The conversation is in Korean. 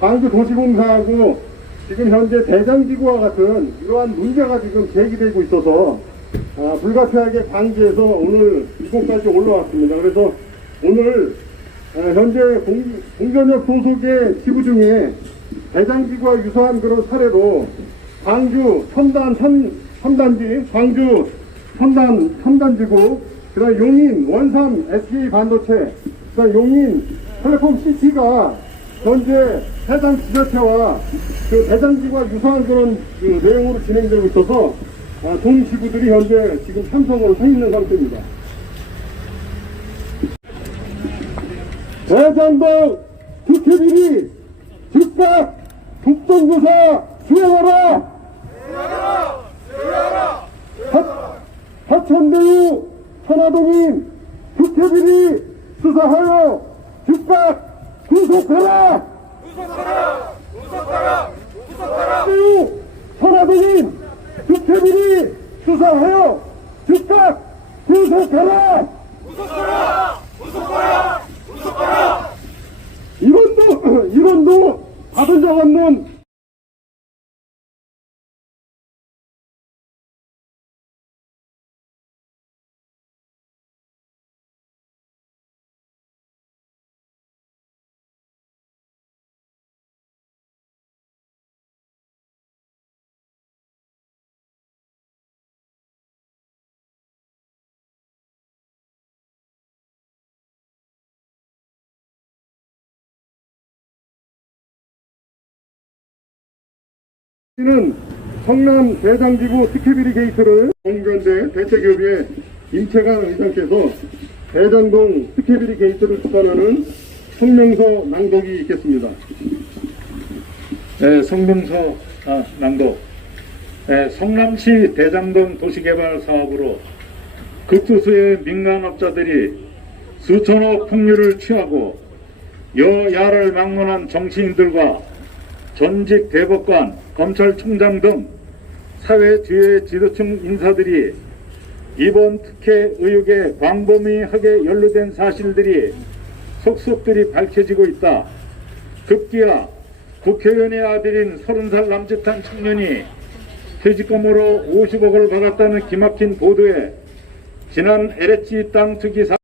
광주 도시공사하고 지금 현재 대장지구와 같은 이러한 문제가 지금 제기되고 있어서 아, 불가피하게 광주에서 오늘 이곳까지 올라왔습니다. 그래서 오늘 아, 현재 공, 공전역 소속의 지구 중에 대장지구와 유사한 그런 사례로 광주 첨단 선, 첨단지, 광주 첨단 첨단지구, 그다음 용인 원삼 SK 반도체, 그다음 용인 텔레콤 CT가 현재 해당 지자체와 그 대장지구와 유사한 그런 그 내용으로 진행되고 있어서 아, 동지구들이 현재 지금 참석으로 서 있는 상태입니다. 대장동 특혜비리 즉각 국정조사 수행하라! 하- 하천대유 천화동인 특혜비리 수사하여 즉각 구속하라! 대유 천화동인 특혜비리 수사하여 즉각 구속하라! 이론도 이론도 받은 적 없는 는 성남 대장지구 특혜비리 게이트를 공변대 대책협의회 임채강 의장께서 대장동 특혜비리 게이트를 주관하는 성명서 낭독이 있겠습니다. 네, 성명서 아, 낭독. 네, 성남시 대장동 도시개발 사업으로 극소수의 민간업자들이 수천억 풍류를 취하고 여야를 막론한 정치인들과 전직 대법관, 검찰총장 등 사회 주요 지도층 인사들이 이번 특혜 의혹에 광범위하게 연루된 사실들이 속속들이 밝혀지고 있다. 급기야 국회의원의 아들인 30살 남짓한 청년이 퇴직금으로 50억을 받았다는 기막힌 보도에 지난 LH 땅 투기 사